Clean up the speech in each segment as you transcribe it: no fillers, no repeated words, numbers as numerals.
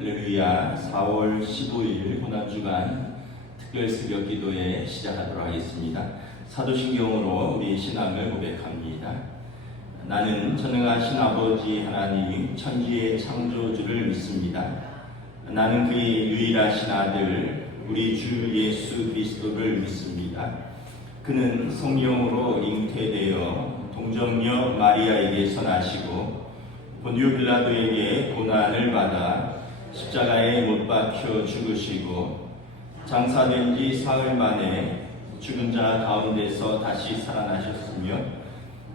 할렐루야. 4월 15일 고난주간 특별 새벽 기도회 시작하도록 하겠습니다. 사도신경으로 우리 신앙을 고백합니다. 나는 전능하신 아버지 하나님 천지의 창조주를 믿습니다. 나는 그의 유일하신 아들 우리 주 예수 그리스도를 믿습니다. 그는 성령으로 잉태되어 동정녀 마리아에게서 나시고 본디오 빌라도에게 고난을 받아 십자가에 못 박혀 죽으시고 장사된 지 사흘 만에 죽은 자 가운데서 다시 살아나셨으며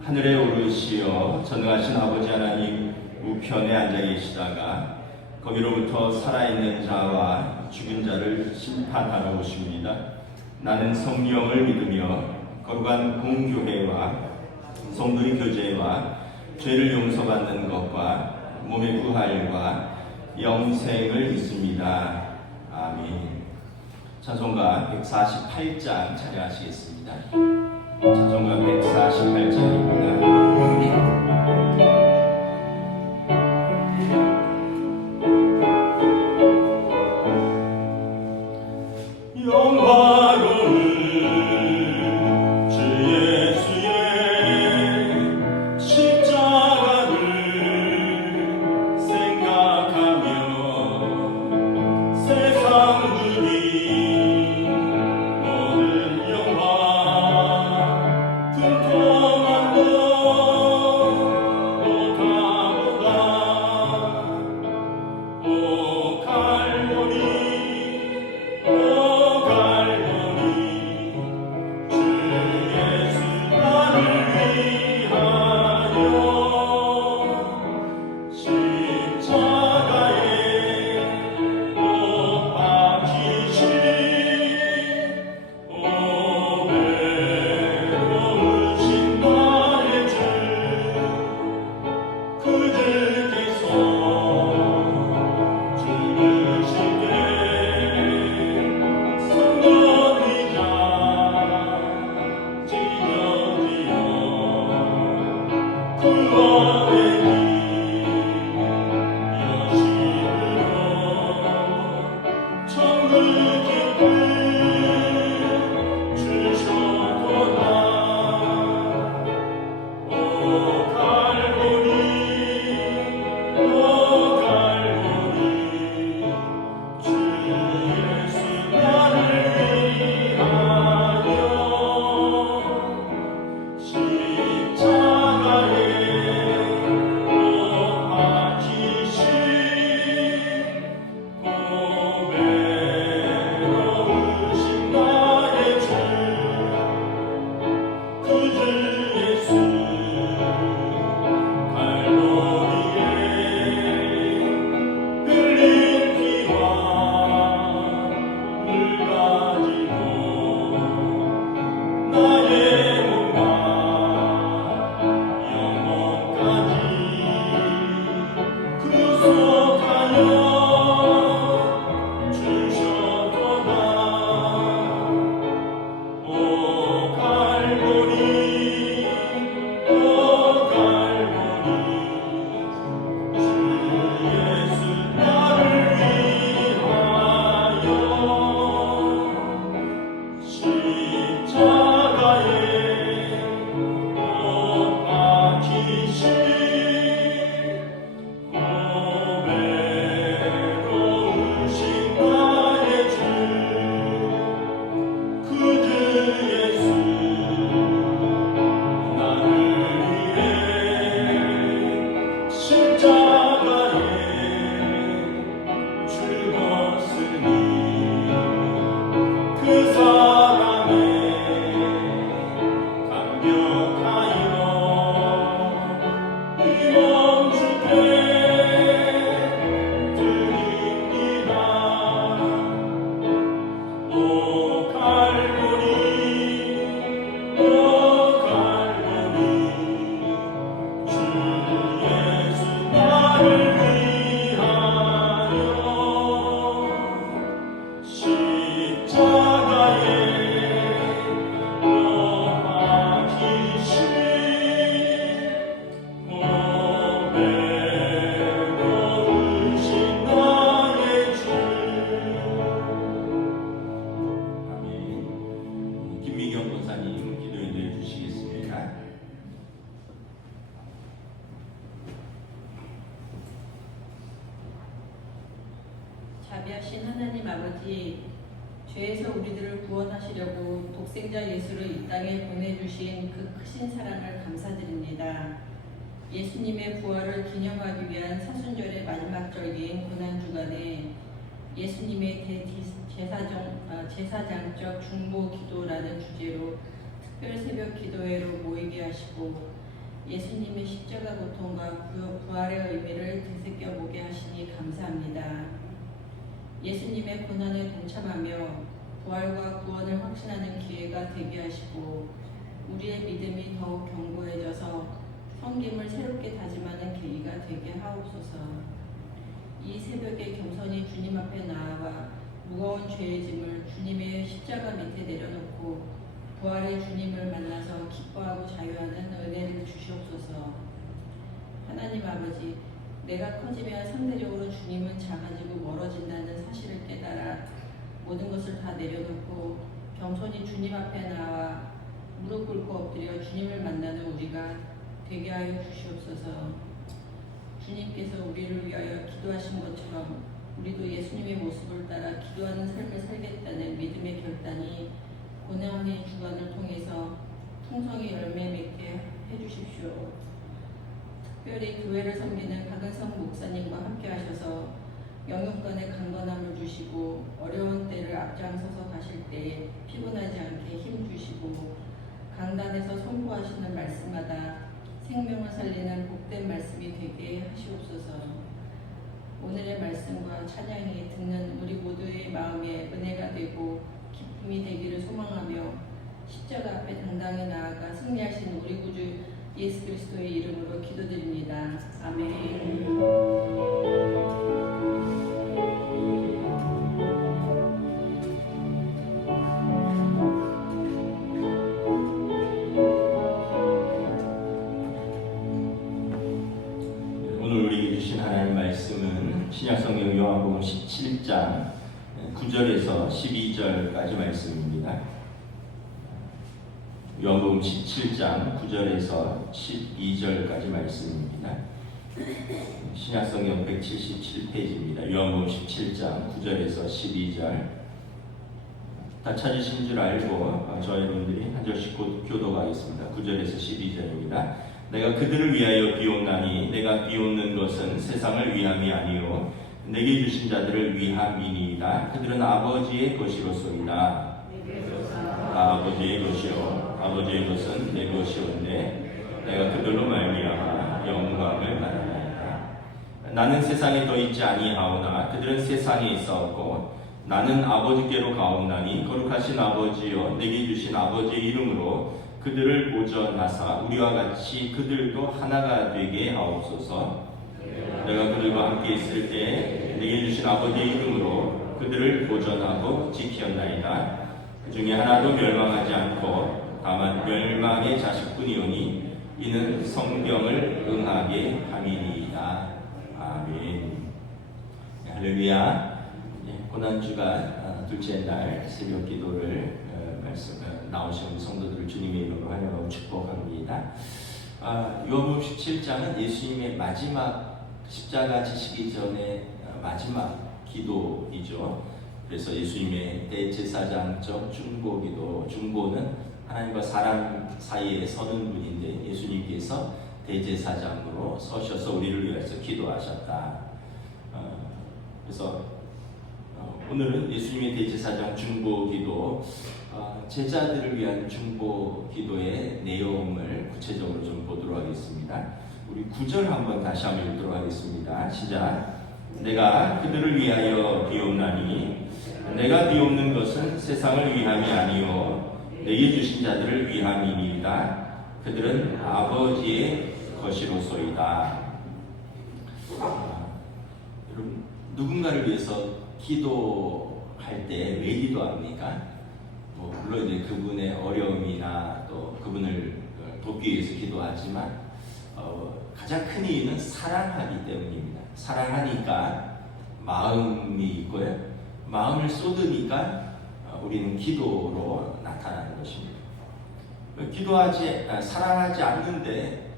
하늘에 오르시어 전능하신 아버지 하나님 우편에 앉아 계시다가 거기로부터 살아있는 자와 죽은 자를 심판하러 오십니다. 나는 성령을 믿으며 거룩한 공교회와 성도의 교제와 죄를 용서받는 것과 몸의 부활과 영생을 믿습니다. 아멘. 찬송가 148장 찬양하시겠습니다. 찬송가 148장입니다. 자비하신 하나님 아버지, 죄에서 우리들을 구원하시려고 독생자 예수를 이 땅에 보내주신 그 크신 사랑을 감사드립니다. 예수님의 부활을 기념하기 위한 사순절의 마지막 절기인 고난주간에 예수님의 제사장적 중보 기도라는 주제로 특별 새벽 기도회로 모이게 하시고 예수님의 십자가 고통과 부활의 의미를 되새겨보게 하시니 감사합니다. 예수님의 고난에 동참하며 부활과 구원을 확신하는 기회가 되게 하시고 우리의 믿음이 더욱 견고해져서 섬김을 새롭게 다짐하는 계기가 되게 하옵소서. 이 새벽에 겸손히 주님 앞에 나아와 무거운 죄의 짐을 주님의 십자가 밑에 내려놓고 부활의 주님을 만나서 기뻐하고 자유하는 은혜를 주시옵소서. 하나님 아버지, 내가 커지면 상대적으로 주님은 작아지고 멀어진다는 사실을 깨달아 모든 것을 다 내려놓고 겸손히 주님 앞에 나와 무릎 꿇고 엎드려 주님을 만나는 우리가 되게 하여 주시옵소서. 주님께서 우리를 위하여 기도하신 것처럼 우리도 예수님의 모습을 따라 기도하는 삶을 살겠다는 믿음의 결단이 고난의 주간을 통해서 풍성히 열매 맺게 해주십시오. 특별히 교회를 섬기는 박은성 목사님과 함께 하셔서 영육간의 강건함을 주시고 어려운 때를 앞장서서 가실 때에 피곤하지 않게 힘 주시고 강단에서 선포하시는 말씀마다 생명을 살리는 복된 말씀이 되게 하시옵소서. 오늘의 말씀과 찬양이 듣는 우리 모두의 마음에 은혜가 되고 기쁨이 되기를 소망하며 십자가 앞에 당당히 나아가 승리하신 우리 구주 예수 그리스도의 이름으로 기도드립니다. 아멘. 오늘 우리에게 주신 하나님의 말씀은 신약성경 요한복음 17장 9절에서 12절까지 말씀입니다. 요한복음 17장 9절에서 12절까지 말씀입니다. 신약성경 177페이지입니다. 요한복음 17장 9절에서 12절. 다 찾으신 줄 알고 저 여러분들이 한 절씩 교도하겠습니다. 9절에서 12절입니다. 내가 그들을 위하여 비옵나니 내가 비옵는 것은 세상을 위함이 아니요 내게 주신 자들을 위함이니이다. 그들은 아버지의 것이로소이다. 아버지의 것이요 아버지의 것은 내 것이온데 내가 그들로 말미암아 영광을 받았나이다. 나는 세상에 더 있지 아니하오나 그들은 세상에 있사옵고 나는 아버지께로 가옵나니 거룩하신 아버지여 내게 주신 아버지의 이름으로 그들을 보전하사 우리와 같이 그들도 하나가 되게 하옵소서. 내가 그들과 함께 있을 때 내게 주신 아버지의 이름으로 그들을 보전하고 지켰나이다. 그 중에 하나도 멸망하지 않고 다만 멸망의 자식뿐이오니 이는 성경을 응하게 함이니이다. 아멘. 할렐루야. 고난주간 둘째 날 새벽 기도를 나오신 우리 성도들을 주님의 이름으로 환영하고 축복합니다. 요한복음 17장은 예수님의 마지막 십자가 지시기 전에 마지막 기도이죠. 그래서 예수님의 대제사장적 중보기도, 중보는 하나님과 사람 사이에 서는 분인데 예수님께서 대제사장으로 서셔서 우리를 위해서 기도하셨다. 그래서 오늘은 예수님의 대제사장 중보기도, 제자들을 위한 중보기도의 내용을 구체적으로 좀 보도록 하겠습니다. 우리 9절 한번 다시 한번 읽도록 하겠습니다. 시작. 내가 그들을 위하여 비옵나니 내가 비옵는 것은 세상을 위함이 아니요 내게 주신 자들을 위함이니이다. 그들은 아버지의 것이로소이다. 여러분, 누군가를 위해서 기도할 때 왜 기도합니까? 물론 이제 그분의 어려움이나 또 그분을 돕기 위해서 기도하지만 가장 큰 이유는 사랑하기 때문입니다. 사랑하니까 마음이 있고요. 마음을 쏟으니까 우리는 기도로 나타나는 것입니다. 사랑하지 않는데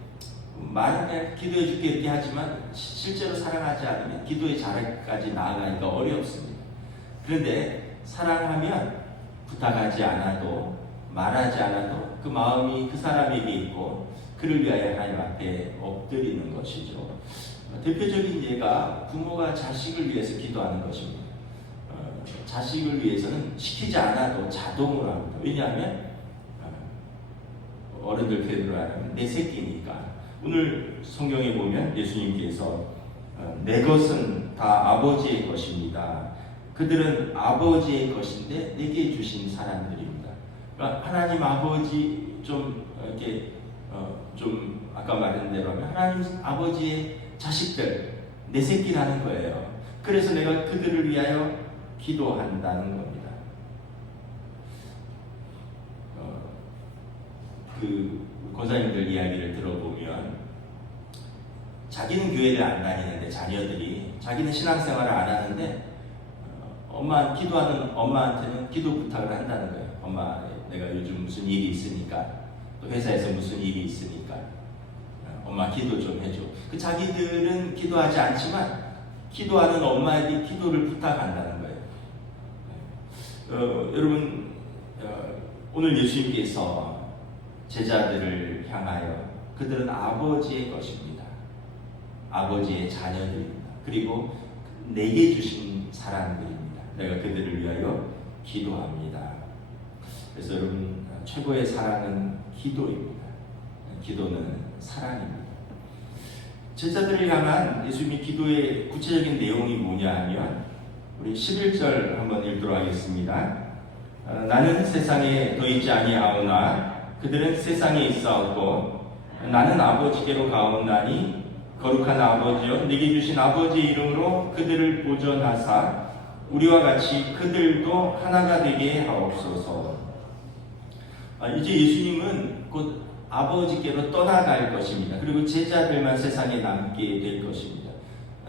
말은 그냥 기도해 줄게 이렇게 하지만 실제로 사랑하지 않으면 기도의 자리까지 나아가기가 어렵습니다. 그런데 사랑하면 부탁하지 않아도 말하지 않아도 그 마음이 그 사람에게 있고 그를 위하여 하나님 앞에 엎드리는 것이죠. 대표적인 예가 부모가 자식을 위해서 기도하는 것입니다. 자식을 위해서는 시키지 않아도 자동으로 합니다. 왜냐하면 어른들 표현으로 하면 내 새끼니까. 오늘 성경에 보면 예수님께서 내 것은 다 아버지의 것입니다. 그들은 아버지의 것인데 내게 주신 사람들입니다. 그러니까 하나님 아버지 좀 이렇게 좀 아까 말한 대로 하면 하나님 아버지의 자식들 내 새끼라는 거예요. 그래서 내가 그들을 위하여 기도한다는 겁니다. 그 권사님들 이야기를 들어보면 자기는 교회를 안 다니는데 자녀들이 자기는 신앙생활을 안 하는데 기도하는 엄마한테는 기도 부탁을 한다는 거예요. 엄마, 내가 요즘 무슨 일이 있으니까 또 회사에서 무슨 일이 있으니까 엄마 기도 좀 해줘. 그 자기들은 기도하지 않지만 기도하는 엄마에게 기도를 부탁한다는 거예요. 여러분 오늘 예수님께서 제자들을 향하여 그들은 아버지의 것입니다. 아버지의 자녀들입니다. 그리고 내게 주신 사람들입니다. 내가 그들을 위하여 기도합니다. 그래서 여러분 최고의 사랑은 기도입니다. 기도는 사랑입니다. 제자들을 향한 예수님의 기도의 구체적인 내용이 뭐냐 하면 우리 11절 한번 읽도록 하겠습니다. 나는 세상에 더 있지 아니하오나 그들은 세상에 있사오고 나는 아버지께로 가옵나니 거룩한 아버지여 내게 주신 아버지의 이름으로 그들을 보존하사 우리와 같이 그들도 하나가 되게 하옵소서. 이제 예수님은 곧 아버지께로 떠나갈 것입니다. 그리고 제자들만 세상에 남게 될 것입니다.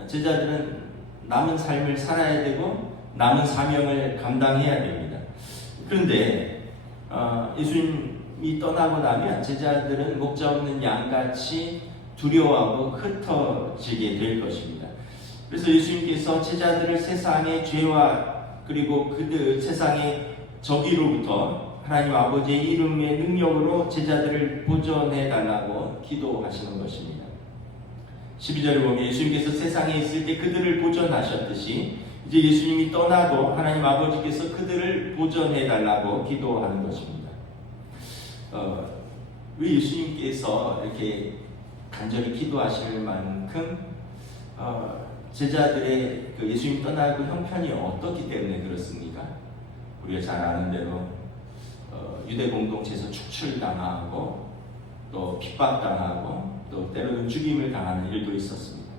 제자들은 남은 삶을 살아야 되고 남은 사명을 감당해야 됩니다. 그런데 예수님이 떠나고 나면 제자들은 목자 없는 양같이 두려워하고 흩어지게 될 것입니다. 그래서 예수님께서 제자들을 세상의 죄와 그리고 그들 세상의 적이로부터 하나님 아버지의 이름의 능력으로 제자들을 보존해 달라고 기도하시는 것입니다. 12절에 보면 예수님께서 세상에 있을 때 그들을 보존하셨듯이 이제 예수님이 떠나도 하나님 아버지께서 그들을 보존해 달라고 기도하는 것입니다. 왜 예수님께서 이렇게 간절히 기도하실 만큼 제자들의 그 예수님 떠나고 형편이 어떻기 때문에 그렇습니까? 우리가 잘 아는 대로 유대 공동체에서 축출당하고 또 핍박당하고 또 때로는 죽임을 당하는 일도 있었습니다.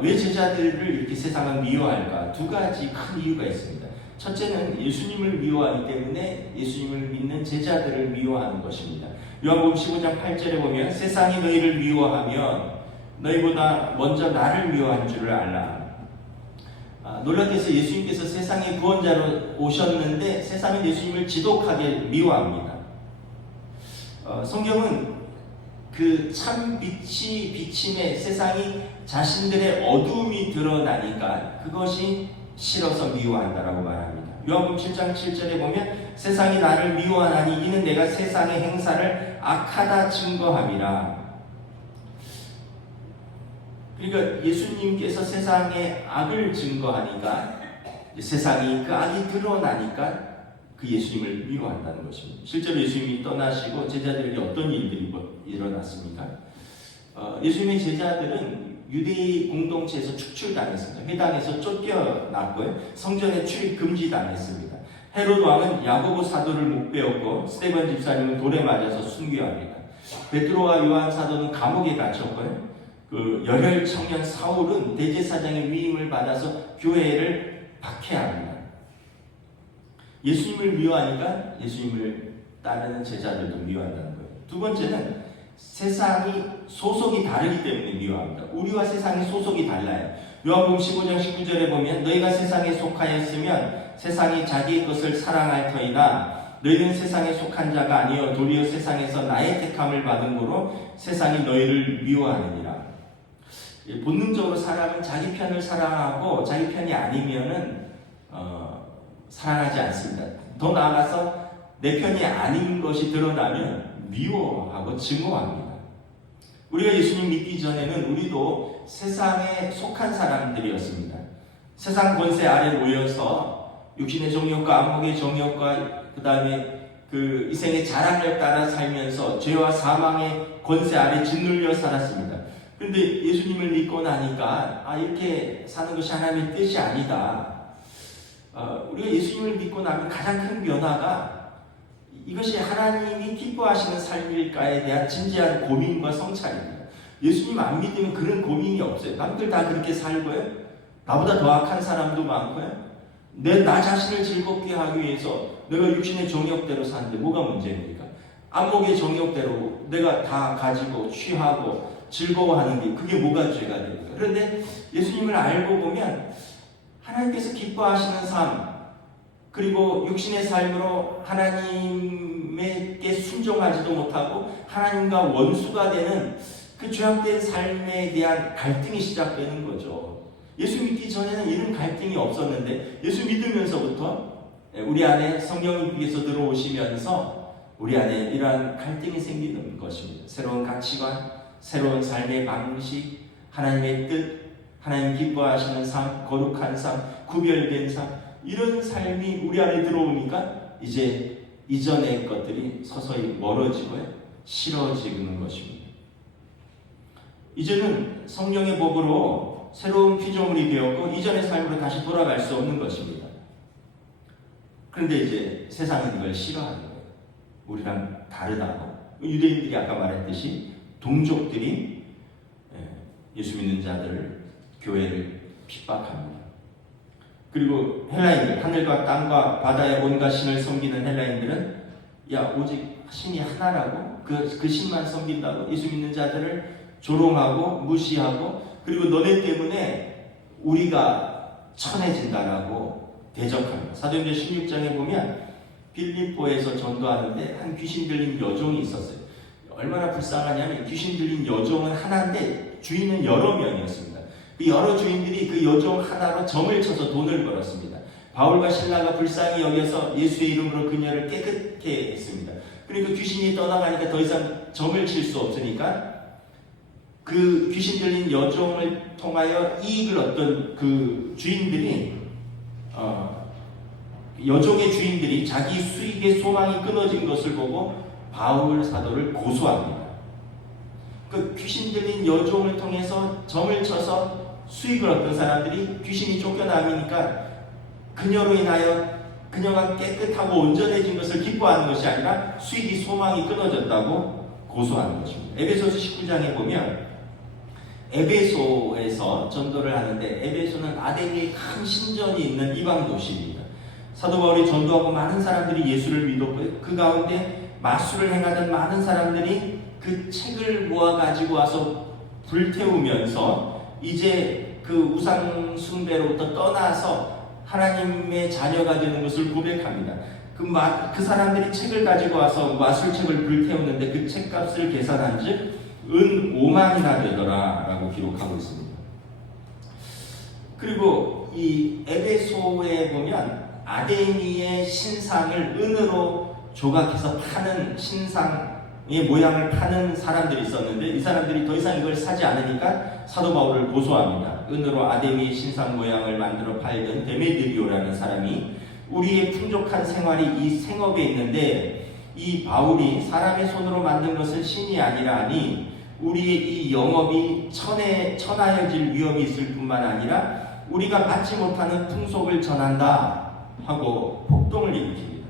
왜 제자들을 이렇게 세상은 미워할까? 두 가지 큰 이유가 있습니다. 첫째는 예수님을 미워하기 때문에 예수님을 믿는 제자들을 미워하는 것입니다. 요한복음 15장 8절에 보면 세상이 너희를 미워하면 너희보다 먼저 나를 미워한 줄을 알라. 놀랍게서 예수님께서 세상의 구원자로 오셨는데 세상은 예수님을 지독하게 미워합니다. 성경은 그 참 빛이 비침에 세상이 자신들의 어둠이 드러나니까 그것이 싫어서 미워한다라고 말합니다. 요한복음 7장 7절에 보면 세상이 나를 미워하나니 이는 내가 세상의 행사를 악하다 증거함이라. 그러니까 예수님께서 세상의 악을 증거하니까 세상이 그 악이 드러나니까 그 예수님을 미워한다는 것입니다. 실제로 예수님이 떠나시고 제자들에게 어떤 일들이 일어났습니까? 예수님의 제자들은 유대인 공동체에서 축출당했습니다. 회당에서 쫓겨났고요. 성전에 출입 금지당했습니다. 헤롯 왕은 야고보 사도를 목베었고 스데반 집사님은 돌에 맞아서 순교합니다. 베드로와 요한 사도는 감옥에 갇혔고요. 그 열혈 청년 사울은 대제사장의 위임을 받아서 교회를 박해합니다. 예수님을 미워하니까 예수님을 따르는 제자들도 미워한다는 거예요. 두 번째는 세상이 소속이 다르기 때문에 미워합니다. 우리와 세상의 소속이 달라요. 요한복음 15장 19절에 보면 너희가 세상에 속하였으면 세상이 자기의 것을 사랑할 터이나 너희는 세상에 속한 자가 아니요 도리어 세상에서 나의 택함을 받은 거로 세상이 너희를 미워하느니라. 본능적으로 사람은 자기 편을 사랑하고 자기 편이 아니면은 사랑하지 않습니다. 더 나아가서 내 편이 아닌 것이 드러나면 미워하고 증오합니다. 우리가 예수님 믿기 전에는 우리도 세상에 속한 사람들이었습니다. 세상 권세 아래 놓여서 육신의 정욕과 안목의 정욕과 그 다음에 그 이생의 자랑을 따라 살면서 죄와 사망의 권세 아래 짓눌려 살았습니다. 그런데 예수님을 믿고 나니까 이렇게 사는 것이 하나님의 뜻이 아니다. 우리가 예수님을 믿고 나면 가장 큰 변화가 이것이 하나님이 기뻐하시는 삶일까에 대한 진지한 고민과 성찰입니다. 예수님 안 믿으면 그런 고민이 없어요. 남들 다 그렇게 살고요. 나보다 더 악한 사람도 많고요. 나 자신을 즐겁게 하기 위해서 내가 육신의 정욕대로 사는데 뭐가 문제입니까? 안목의 정욕대로 내가 다 가지고 취하고 즐거워하는 게 그게 뭐가 죄가 됩니까? 그런데 예수님을 알고 보면 하나님께서 기뻐하시는 삶, 그리고 육신의 삶으로 하나님께 순종하지도 못하고 하나님과 원수가 되는 그 죄악된 삶에 대한 갈등이 시작되는 거죠. 예수 믿기 전에는 이런 갈등이 없었는데 예수 믿으면서부터 우리 안에 성령님께서 들어오시면서 우리 안에 이러한 갈등이 생기는 것입니다. 새로운 가치관, 새로운 삶의 방식, 하나님의 뜻, 하나님 기뻐하시는 삶, 거룩한 삶, 구별된 삶, 이런 삶이 우리 안에 들어오니까 이제 이전의 것들이 서서히 멀어지고요, 싫어지는 것입니다. 이제는 성령의 법으로 새로운 피조물이 되었고 이전의 삶으로 다시 돌아갈 수 없는 것입니다. 그런데 이제 세상은 이걸 싫어하는 거예요. 우리랑 다르다고. 유대인들이 아까 말했듯이 동족들이 예수 믿는 자들을, 교회를 핍박합니다. 그리고 헬라인들, 하늘과 땅과 바다의 온갖 신을 섬기는 헬라인들은 오직 신이 하나라고, 그 신만 섬긴다고 예수 믿는 자들을 조롱하고 무시하고, 그리고 너네 때문에 우리가 천해진다라고 대적합니다. 사도행전 16장에 보면 빌립보에서 전도하는데 한 귀신 들린 여종이 있었어요. 얼마나 불쌍하냐면 귀신 들린 여종은 하나인데 주인은 여러 명이었습니다. 그 여러 주인들이 그 여종 하나로 점을 쳐서 돈을 벌었습니다. 바울과 신라가 불쌍히 여겨서 예수의 이름으로 그녀를 깨끗게 했습니다. 그러니까 귀신이 떠나가니까 더 이상 점을 칠 수 없으니까 그 귀신 들린 여종을 통하여 이익을 얻던 그 주인들이 여종의 주인들이 자기 수익의 소망이 끊어진 것을 보고 바울 사도를 고소합니다. 그 귀신 들린 여종을 통해서 점을 쳐서 수익을 얻던 사람들이 귀신이 쫓겨나니까 그녀로 인하여 그녀가 깨끗하고 온전해진 것을 기뻐하는 것이 아니라 수익이 소망이 끊어졌다고 고소하는 것입니다. 에베소서 19장에 보면 에베소에서 전도를 하는데, 에베소는 아덴의 큰 신전이 있는 이방 도시입니다. 사도 바울이 전도하고 많은 사람들이 예수를 믿었고요. 그 가운데 마술을 행하던 많은 사람들이 그 책을 모아 가지고 와서 불태우면서 이제 그 우상 숭배로부터 떠나서 하나님의 자녀가 되는 것을 고백합니다. 그 사람들이 책을 가지고 와서 마술책을 불태우는데 그 책값을 계산한즉 은 5만이나 되더라 라고 기록하고 있습니다. 그리고 이 에베소에 보면 아데미의 신상을 은으로 조각해서 파는 신상의 모양을 파는 사람들이 있었는데 이 사람들이 더 이상 이걸 사지 않으니까 사도 바울을 고소합니다. 은으로 아데미의 신상 모양을 만들어 팔던 데메드리오라는 사람이 우리의 풍족한 생활이 이 생업에 있는데 이 바울이 사람의 손으로 만든 것은 신이 아니라 하니 우리의 이 영업이 천하여질 위험이 있을 뿐만 아니라 우리가 받지 못하는 풍속을 전한다 하고 폭동을 일으킵니다.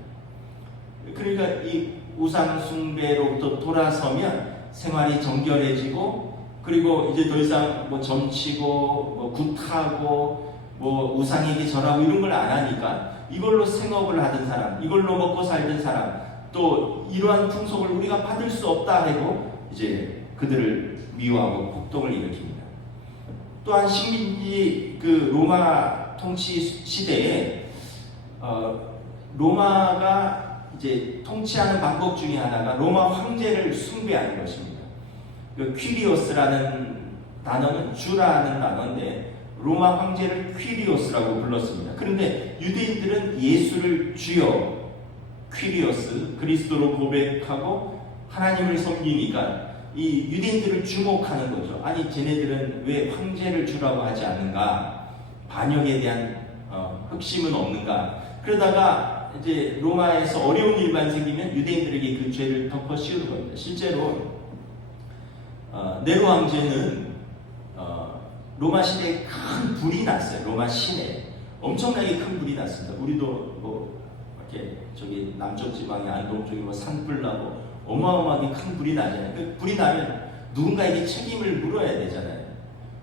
그러니까 이 우상 숭배로부터 돌아서면 생활이 정결해지고, 그리고 이제 더 이상 점치고 굿하고 우상에게 절하고 이런 걸 안 하니까 이걸로 생업을 하던 사람, 이걸로 먹고 살던 사람, 또 이러한 풍속을 우리가 받을 수 없다 하고 이제 그들을 미워하고 폭동을 일으킵니다. 또한 식민지 그 로마 통치 시대에 로마가 이제 통치하는 방법 중에 하나가 로마 황제를 숭배하는 것입니다. 그 퀴리오스라는 단어는 주라는 단어인데 로마 황제를 퀴리오스라고 불렀습니다. 그런데 유대인들은 예수를 주여 퀴리오스 그리스도로 고백하고 하나님을 섬기니까 이 유대인들을 주목하는 거죠. 아니 쟤네들은 왜 황제를 주라고 하지 않는가? 반역에 대한 흑심은 없는가? 그러다가 이제 로마에서 어려운 일만 생기면 유대인들에게 그 죄를 덮어 씌우는 겁니다. 실제로 네로 황제는 로마 시대에 큰 불이 났어요. 로마 시내에 엄청나게 큰 불이 났습니다. 우리도 뭐 이렇게 저기 남쪽 지방의 안동 쪽에 뭐 산불 나고 어마어마하게 큰 불이 나잖아요. 그 불이 나면 누군가에게 책임을 물어야 되잖아요.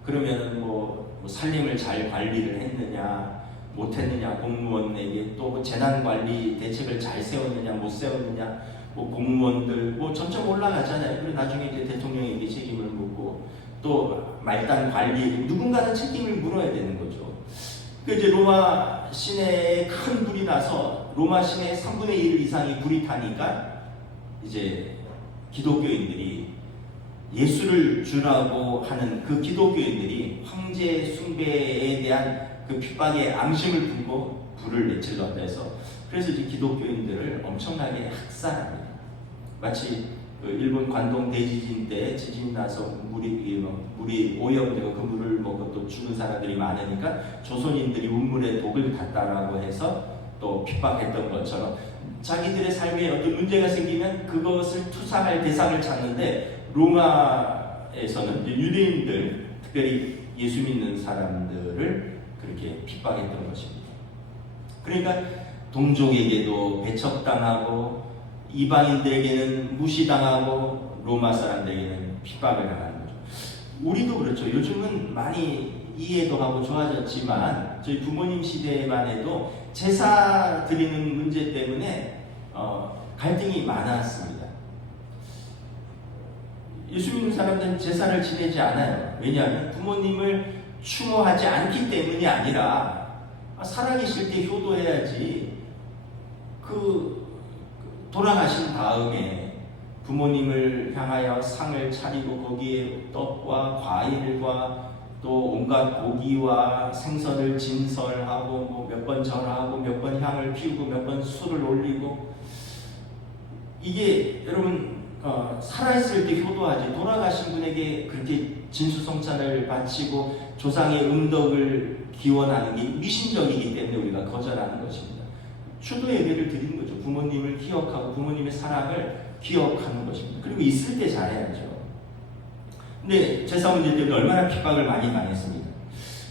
그러면은 뭐 살림을 잘 관리를 했느냐 못했느냐, 공무원에게 또 재난관리 대책을 잘 세웠느냐 못 세웠느냐, 뭐 공무원들 뭐 점점 올라가잖아요. 그리고 나중에 이제 대통령에게 책임을 묻고 또 말단 관리 누군가는 책임을 물어야 되는 거죠. 그 이제 로마 시내에 큰 불이 나서 로마 시내의 3분의 1 이상이 불이 타니까 이제 기독교인들이 예수를 주라고 하는 그 기독교인들이 황제 숭배에 대한 그 핍박에 앙심을 품고 불을 내질렀다 해서 그래서 이제 기독교인들을 엄청나게 학살합니다. 마치 그 일본 관동 대지진 때 지진이 나서 물이 오염되고 그 물을 먹고 또 죽은 사람들이 많으니까 조선인들이 우물에 독을 탔다라고 해서 또 핍박했던 것처럼 자기들의 삶에 어떤 문제가 생기면 그것을 투사할 대상을 찾는데 로마에서는 유대인들 특별히 예수 믿는 사람들을 그렇게 핍박했던 것입니다. 그러니까 동족에게도 배척당하고 이방인들에게는 무시당하고 로마 사람들에게는 핍박을 당하는 거죠. 우리도 그렇죠. 요즘은 많이 이해도 하고 좋아졌지만 저희 부모님 시대에만 해도 제사 드리는 문제 때문에 갈등이 많았습니다. 예수 믿는 사람들은 제사를 지내지 않아요. 왜냐하면 부모님을 추모하지 않기 때문이 아니라 살아계실 때 효도해야지. 돌아가신 다음에 부모님을 향하여 상을 차리고 거기에 떡과 과일과 또 온갖 고기와 생선을 진설하고 뭐 몇 번 절하고 몇 번 향을 피우고 몇 번 술을 올리고 이게 여러분 살아있을 때 효도하지 돌아가신 분에게 그렇게 진수성찬을 바치고 조상의 음덕을 기원하는 게 미신적이기 때문에 우리가 거절하는 것입니다. 추도 예배를 드리는 거죠. 부모님을 기억하고 부모님의 사랑을 기억하는 것입니다. 그리고 있을 때 잘해야죠. 근데 제사 문제 때문에 얼마나 핍박을 많이 당했습니다.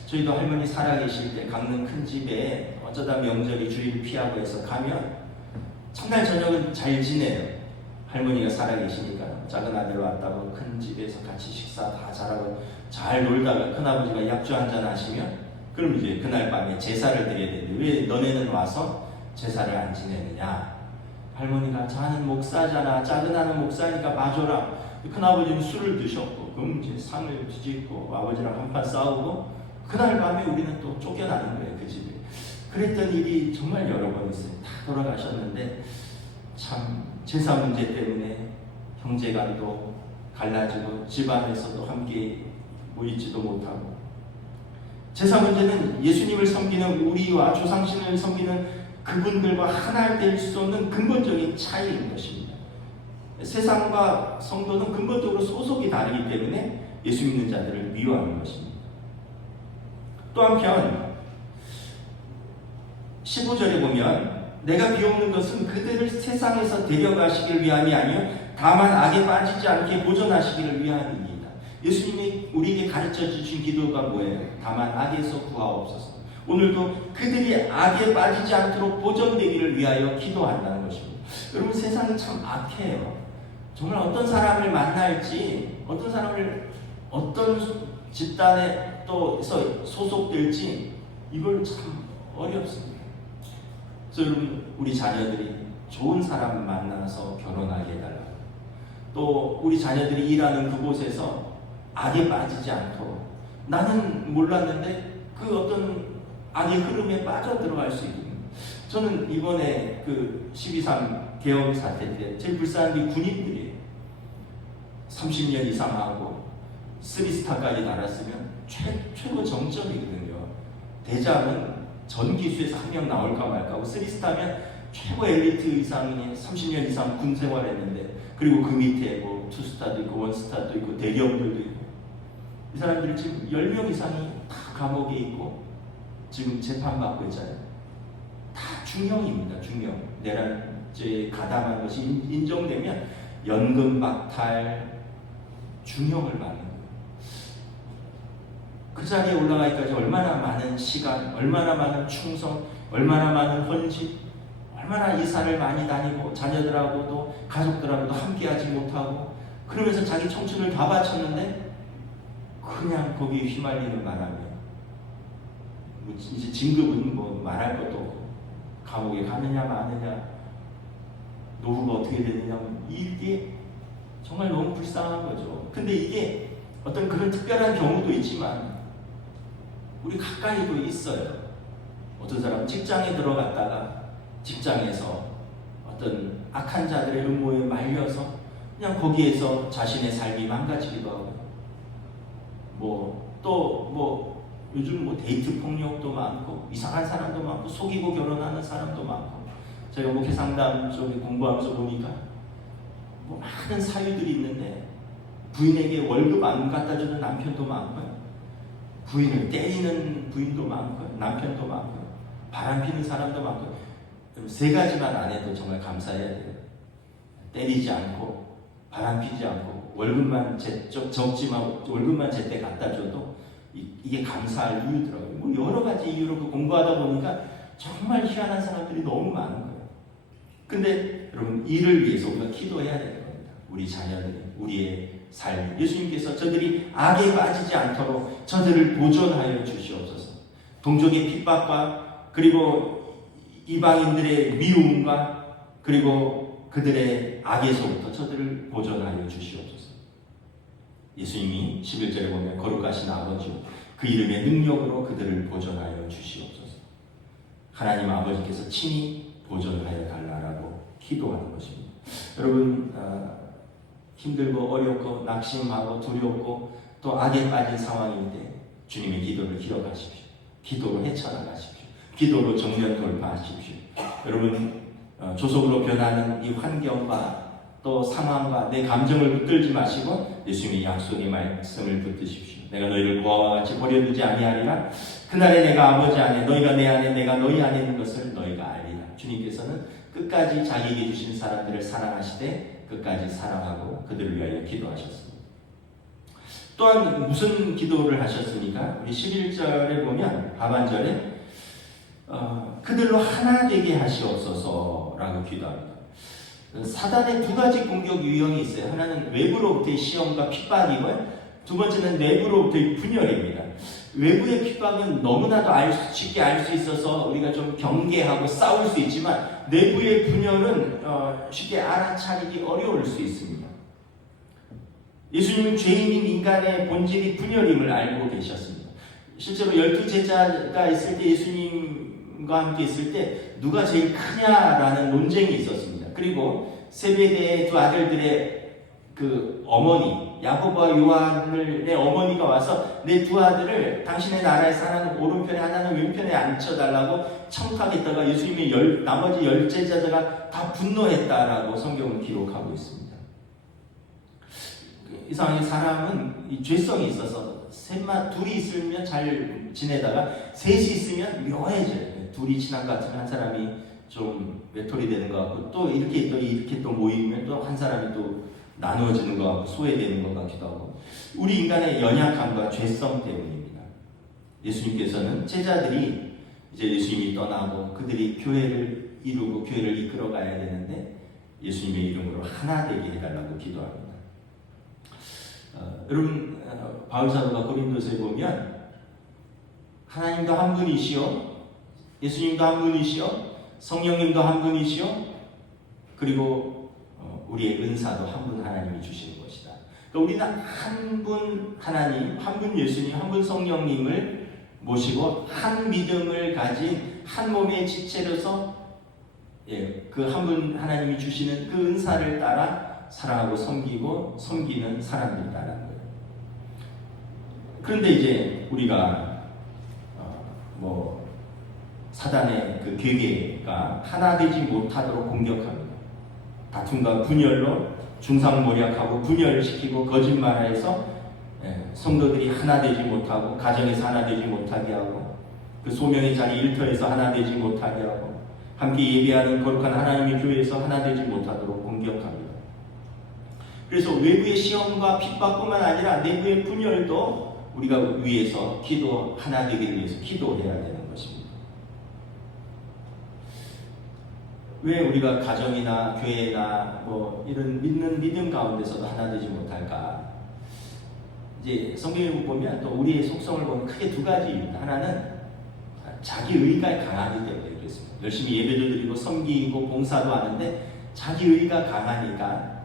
저희도 할머니 살아계실 때 강릉 큰 집에 어쩌다 명절이 주일 피하고 해서 가면 첫날 저녁은 잘 지내요. 할머니가 살아계시니까 작은 아들 왔다고 큰 집에서 같이 식사 다 잘하고 잘 놀다가 큰아버지가 약주 한잔 하시면 그럼 이제 그날 밤에 제사를 드려야 되는데 왜 너네는 와서 제사를 안 지내느냐. 할머니가 자는 목사잖아. 작은 아는 목사니까 봐줘라. 큰아버지는 술을 드셨고 그럼 이제 상을 뒤집고 아버지랑 한판 싸우고 그날 밤에 우리는 또 쫓겨나는 거예요. 그 집에. 그랬던 일이 정말 여러 번 있어요. 다 돌아가셨는데 참 제사 문제 때문에 형제간도 갈라지고 집안에서도 함께 모이지도 못하고 제사 문제는 예수님을 섬기는 우리와 조상신을 섬기는 그분들과 하나 될 수 없는 근본적인 차이인 것입니다. 세상과 성도는 근본적으로 소속이 다르기 때문에 예수 믿는 자들을 미워하는 것입니다. 또 한편 15절에 보면 내가 비옵는 것은 그들을 세상에서 데려가시기를 위함이 아니요 다만 악에 빠지지 않게 보존하시기를 위함입니다. 예수님이 우리에게 가르쳐 주신 기도가 뭐예요? 다만 악에서 구하옵소서. 오늘도 그들이 악에 빠지지 않도록 보존되기를 위하여 기도한다는 것입니다. 여러분 세상이 참 악해요. 정말 어떤 사람을 만날지 어떤 사람을 어떤 집단에 또 소속될지 이걸 참 어렵습니다. 그래서 여러분 우리 자녀들이 좋은 사람 만나서 결혼하게 해달라고 또 우리 자녀들이 일하는 그곳에서 악에 빠지지 않도록 나는 몰랐는데 그 어떤 악의 흐름에 빠져들어갈 수 있는 저는 이번에 그 12.3 개헌 사태 때 제일 불쌍한 게 군인들이에요. 30년 이상 하고 3스타까지 달았으면 최고 정점이거든요. 대장은 전 기수에서 한 명 나올까 말까 하고 3스타면 최고 엘리트 이상이 30년 이상 군 생활했는데, 그리고 그 밑에 뭐 2스타도 있고 1스타도 있고 대령들도 있고, 이 사람들이 지금 10명 이상이 다 감옥에 있고 지금 재판받고 있잖아요. 다 중형입니다. 중형. 내란죄에 가담한 것이 인정되면 연금 박탈, 중형을 받는 거예요. 그 자리에 올라가기까지 얼마나 많은 시간, 얼마나 많은 충성, 얼마나 많은 헌신, 얼마나 이사를 많이 다니고 자녀들하고도 가족들하고도 함께하지 못하고, 그러면서 자기 청춘을 다 바쳤는데 그냥 거기에 휘말리는 바람에 뭐 이제 진급은 뭐 말할 것도 없고, 감옥에 가느냐 마느냐, 노후가 어떻게 되느냐, 이게 정말 너무 불쌍한 거죠. 근데 이게 어떤 그런 특별한 경우도 있지만 우리 가까이도 있어요. 어떤 사람은 직장에 들어갔다가 직장에서 어떤 악한 자들의 음모에 말려서 그냥 거기에서 자신의 삶이 망가지기도 하고, 뭐 요즘 뭐 데이트 폭력도 많고 이상한 사람도 많고 속이고 결혼하는 사람도 많고, 제가 목회 상담 쪽에 공부하면서 보니까 뭐 많은 사유들이 있는데 부인에게 월급 안 갖다 주는 남편도 많고요, 부인을 때리는 부인도 많고요, 남편도 많고요, 바람 피는 사람도 많고요. 세 가지만 안 해도 정말 감사해야 돼요. 때리지 않고 바람 피지 않고 월급만 적지만 월급만 제때 갖다 줘도 이게 감사할 이유더라고요. 뭐 여러 가지 이유로 그 공부하다 보니까 정말 희한한 사람들이 너무 많은 거예요. 근데 여러분, 이를 위해서 우리가 기도해야 되는 겁니다. 우리 자녀들이, 우리의 삶, 예수님께서 저들이 악에 빠지지 않도록 저들을 보존하여 주시옵소서. 동족의 핍박과 그리고 이방인들의 미움과 그리고 그들의 악에서부터 저들을 보존하여 주시옵소서. 예수님이 11절에 보면 거룩하신 아버지요 그 이름의 능력으로 그들을 보존하여 주시옵소서. 하나님 아버지께서 친히 보존하여 달라라고 기도하는 것입니다. 여러분, 힘들고 어렵고 낙심하고 두렵고 또 악에 빠진 상황일 때 주님의 기도를 기억하십시오. 기도로 헤쳐나가십시오. 기도로 정면 돌파하십시오. 여러분, 조속으로 변하는 이 환경과 또 상황과 내 감정을 붙들지 마시고 예수님의 약속의 말씀을 붙드십시오. 내가 너희를 보아와 같이 버려두지 아니하리라. 그날에 내가 아버지 안에, 너희가 내 안에, 내가 너희 안에 있는 것을 너희가 알리라. 주님께서는 끝까지 자기에게 주신 사람들을 사랑하시되 끝까지 사랑하고 그들을 위하여 기도하셨습니다. 또한 무슨 기도를 하셨습니까? 우리 11절에 보면 하반절에 그들로 하나 되게 하시옵소서라고 기도합니다. 사단의 두 가지 공격 유형이 있어요. 하나는 외부로부터의 시험과 핍박이고요, 두 번째는 내부로부터의 분열입니다. 외부의 핍박은 너무나도 쉽게 알 수 있어서 우리가 좀 경계하고 싸울 수 있지만, 내부의 분열은 쉽게 알아차리기 어려울 수 있습니다. 예수님은 죄인인 인간의 본질이 분열임을 알고 계셨습니다. 실제로 12제자가 있을 때, 예수님과 함께 있을 때 누가 제일 크냐라는 논쟁이 있었습니다. 그리고 세베대의 두 아들들의 그 어머니, 야고보와 요한의 어머니가 와서 내 두 아들을 당신의 나라에서 하나는 오른편에 하나는 왼편에 앉혀달라고 청탁했다가 예수님의 나머지 10제자가 다 분노했다라고 성경은 기록하고 있습니다. 이상하게 사람은 이 죄성이 있어서 둘이 있으면 잘 지내다가 셋이 있으면 묘해져요. 둘이 친한 것 같으면 한 사람이 좀 외톨이 되는 것 같고, 또 이렇게 또 모이면 또 한 사람이 또 나누어지는 것 같고 소외되는 것 같기도 하고, 우리 인간의 연약함과 죄성 때문입니다. 예수님께서는 제자들이 이제 예수님이 떠나고 그들이 교회를 이루고 교회를 이끌어 가야 되는데 예수님의 이름으로 하나 되게 해달라고 기도합니다. 여러분, 바울 사도가 고린도서에 보면 하나님도 한 분이시요, 예수님도 한 분이시요, 성령님도 한 분이시요, 그리고 우리의 은사도 한 분 하나님이 주시는 것이다. 그러니까 우리는 한 분 하나님, 한 분 예수님, 한 분 성령님을 모시고 한 믿음을 가진 한 몸의 지체로서 그 한 분 하나님이 주시는 그 은사를 따라 사랑하고 섬기고 섬기는 사람들이라는 거예요. 그런데 이제 우리가 사단의 그 괴계가 하나 되지 못하도록 공격합니다. 다툼과 분열로 중상모략하고 분열시키고 거짓말해서 성도들이 하나 되지 못하고 가정에서 하나 되지 못하게 하고 그 소명의 자리 일터에서 하나 되지 못하게 하고 함께 예배하는 거룩한 하나님의 교회에서 하나 되지 못하도록 공격합니다. 그래서 외부의 시험과 핍박뿐만 아니라 내부의 분열도 우리가 위해서 하나 되기 위해서 기도해야 되는 것입니다. 왜 우리가 가정이나 교회나 이런 믿는 믿음 가운데서도 하나 되지 못할까? 이제 성경을 보면 또 우리의 속성을 보면 크게 두 가지입니다. 하나는 자기 의가 강하기 때문에 그렇습니다. 열심히 예배도 드리고 섬기고 봉사도 하는데 자기 의가 강하니까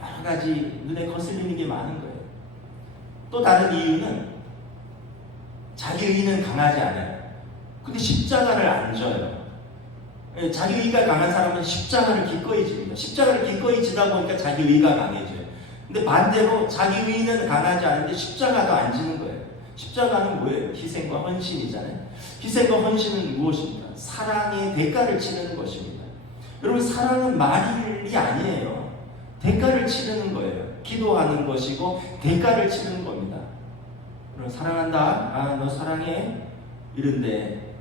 여러 가지 눈에 거슬리는 게 많은 거예요. 또 다른 이유는 자기 의는 강하지 않아요. 근데 십자가를 안 져요. 자기 의가 강한 사람은 십자가를 기꺼이 집니다. 십자가를 기꺼이 지다 보니까 자기 의가 강해져요. 근데 반대로 자기 의는 강하지 않은데 십자가도 안 지는 거예요. 십자가는 뭐예요? 희생과 헌신이잖아요. 희생과 헌신은 무엇입니까? 사랑의 대가를 치르는 것입니다. 여러분, 사랑은 말이 아니에요. 대가를 치르는 거예요. 기도하는 것이고 대가를 치르는 겁니다. 그럼 사랑한다. 너 사랑해. 이런데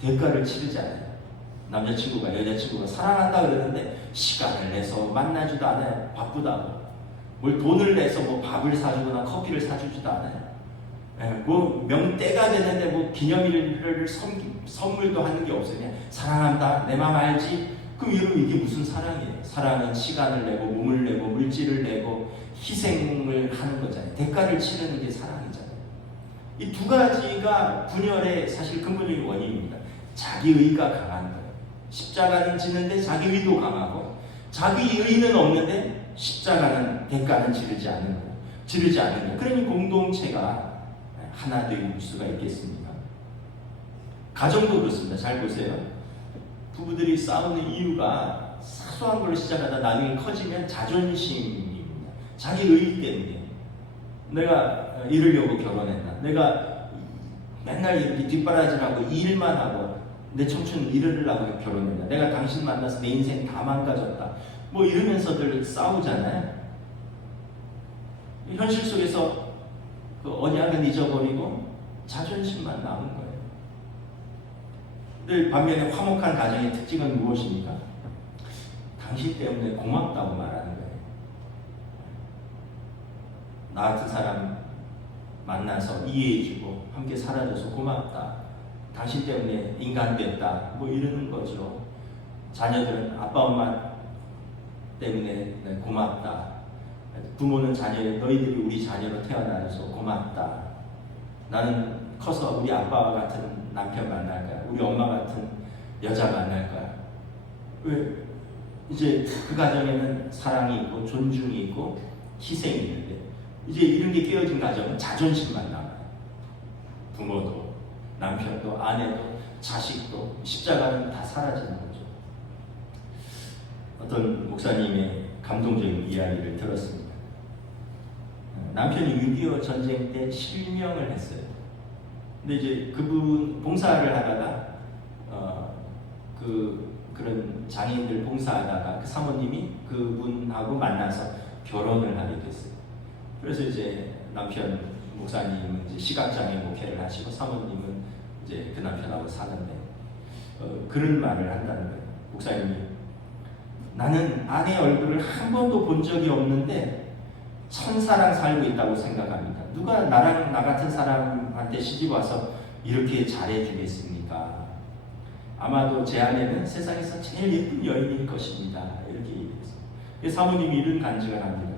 대가를 치르지 않아요. 남자친구가 여자친구가 사랑한다 그러는데 시간을 내서 만나지도 않아요. 바쁘다고. 뭘 돈을 내서 밥을 사주거나 커피를 사주지도 않아요. 명때가 되는데 기념일을 선물도 하는 게 없어요. 그냥 사랑한다. 내 마음 알지? 그럼 여러분, 이게 무슨 사랑이에요? 사랑은 시간을 내고 몸을 내고 물질을 내고 희생을 하는 거잖아요. 대가를 치르는 게 사랑이잖아요. 이 두 가지가 분열의 사실 근본적인 원인입니다. 자기 의가 강한 거예요. 십자가는 지는데 자기 의도 강하고 자기 의는 없는데 십자가는 대가는 지르지 않는 거예요. 그러니 공동체가 하나 될 수가 있겠습니까? 가정도 그렇습니다. 잘 보세요. 부부들이 싸우는 이유가 사소한 걸로 시작하다 나중에 커지면 자존심입니다. 자기 의 때문에. 내가 이러려고 결혼했나? 내가 맨날 이렇게 뒷바라지하고 일만 하고 내 청춘 이러려고 결혼했나? 내가 당신 만나서 내 인생 다 망가졌다. 이러면서들 싸우잖아요. 현실 속에서 그 언약은 잊어버리고 자존심만 남은 거예요. 늘 반면에 화목한 가정의 특징은 무엇입니까? 당신 때문에 고맙다고 말하는 거예요. 나 같은 사람 만나서 이해해주고 함께 살아줘서 고맙다. 당신 때문에 인간 됐다. 이러는 거죠. 자녀들은 아빠 엄마 때문에 고맙다. 부모는 자녀에 너희들이 우리 자녀로 태어나서 고맙다. 나는 커서 우리 아빠 같은 남편 만날 거야. 우리 엄마 같은 여자 만날 거야. 왜? 이제 그 가정에는 사랑이 있고 존중이 있고 희생이 있는데 이제 이런 게 깨어진 가정은 자존심만 남아요. 부모도 남편도 아내도 자식도 십자가는 다 사라지는 거죠. 어떤 목사님의 감동적인 이야기를 들었습니다. 남편이 6.25 전쟁 때 실명을 했어요. 근데 이제 그분 봉사를 하다가 그런 장애인들 봉사하다가 그 사모님이 그분하고 만나서 결혼을 하게 됐어요. 그래서 이제 남편 목사님은 이제 시각장애 목회를 하시고 사모님은 이제 그 남편하고 사는데 그런 말을 한다는 거예요. 목사님이 나는 아내 얼굴을 한 번도 본 적이 없는데 천사랑 살고 있다고 생각합니다. 누가 나랑 나 같은 사람한테 시집 와서 이렇게 잘해주겠습니까? 아마도 제 아내는 세상에서 제일 예쁜 여인일 것입니다. 이렇게 얘기했어요. 사모님이 이런 간증을 합니다.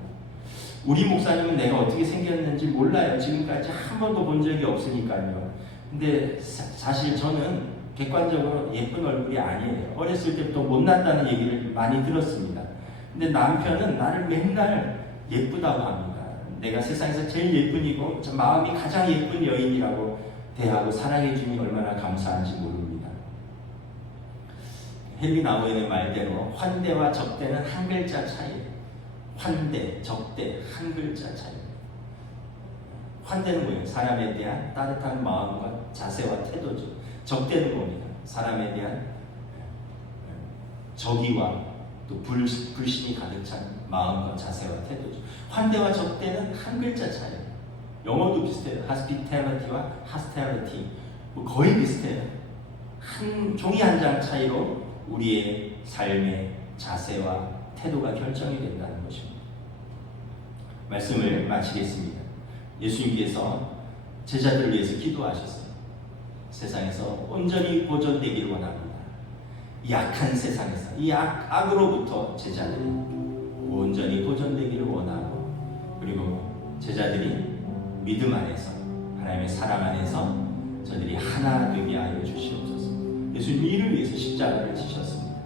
우리 목사님은 내가 어떻게 생겼는지 몰라요. 지금까지 한 번도 본 적이 없으니까요. 근데 사실 저는 객관적으로 예쁜 얼굴이 아니에요. 어렸을 때부터 못났다는 얘기를 많이 들었습니다. 근데 남편은 나를 맨날 예쁘다고 합니다. 내가 세상에서 제일 예쁜이고 저 마음이 가장 예쁜 여인이라고 대하고 사랑해 주니 얼마나 감사한지 모릅니다. 헨리 나우엔의 말대로 환대와 적대는 한 글자 차이. 환대, 적대, 한 글자 차이. 환대는 뭐예요? 사람에 대한 따뜻한 마음과 자세와 태도죠. 적대는 뭡니까? 사람에 대한 적의와 또 불신이 가득 찬 마음과 자세와 태도죠. 환대와 적대는 한 글자 차이. 영어도 비슷해요. hospitality와 hostility 거의 비슷해요. 한 종이 한 장 차이로 우리의 삶의 자세와 태도가 결정이 된다는 것입니다. 말씀을 마치겠습니다. 예수님께서 제자들을 위해서 기도하셨어요. 세상에서 온전히 보존되기를 원합니다. 이 악한 세상에서 이 악으로부터 제자들이 온전히 보존되기를 원하고, 그리고 제자들이 믿음 안에서 하나님의 사랑 안에서 저들이 하나 되게 하여 주시옵소서. 예수님 이를 위해서 십자가를 지셨습니다.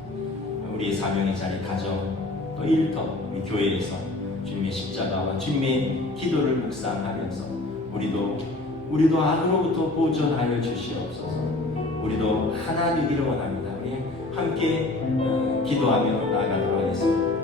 우리의 사명의 자리, 가정, 또 일터, 우리 교회에서 주님의 십자가와 주님의 기도를 묵상하면서 우리도 악으로부터 보존하여 주시옵소서. 우리도 하나 되기를 원합니다. 우리 함께 기도하며 나아가도록 하겠습니다.